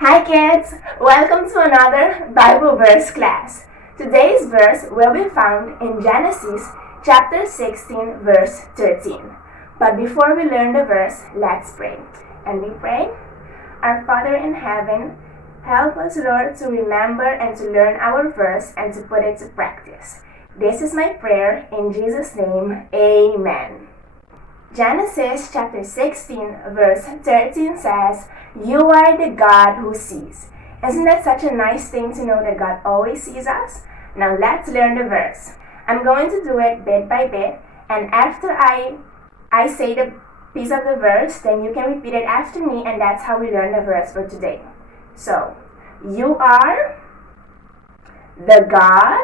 Hi kids! Welcome to another Bible verse class. Today's verse will be found in Genesis chapter 16 verse 13. But before we learn the verse, let's pray. And we pray, Our Father in heaven, help us, Lord, to remember and to learn our verse and to put it to practice. This is my prayer in Jesus' name. Amen. Genesis chapter 16 verse 13 says, You are the God who sees. Isn't that such a nice thing to know that God always sees us? Now let's learn the verse. I'm going to do it bit by bit, and after I say the piece of the verse, then you can repeat it after me, and that's how we learn the verse for today. So, you are the God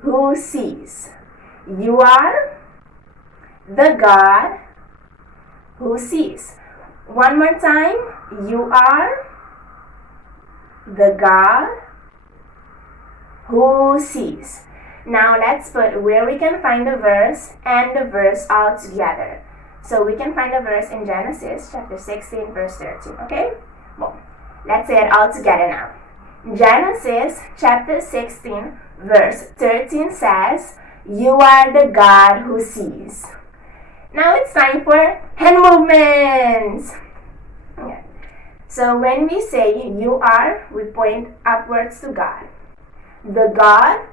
who sees. You are the God who sees. One more time. You are the God who sees. Now let's put where we can find the verse and the verse all together. So we can find the verse in Genesis chapter 16 verse 13. Okay? Well, let's say it all together now. Genesis chapter 16 verse 13 says, You are the God who sees. Now it's time for hand movements. Okay. So when we say you are, we point upwards to God. The God,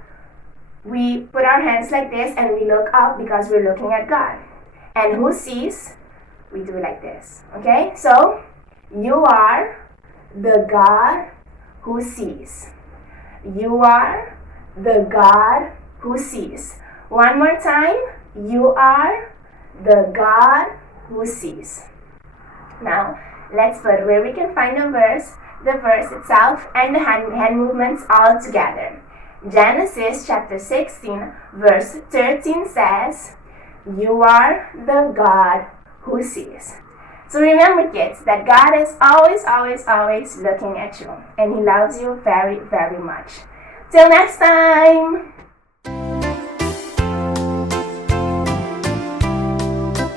we put our hands like this and we look up because we're looking at God. And who sees, we do like this. Okay? So, you are the God who sees. You are the God who sees. One more time. You are the God who sees. Now, let's put where we can find the verse itself, and the hand movements all together. Genesis chapter 16 verse 13 says, You are the God who sees. So remember, kids, that God is always, always, always looking at you, and He loves you very, very much. Till next time!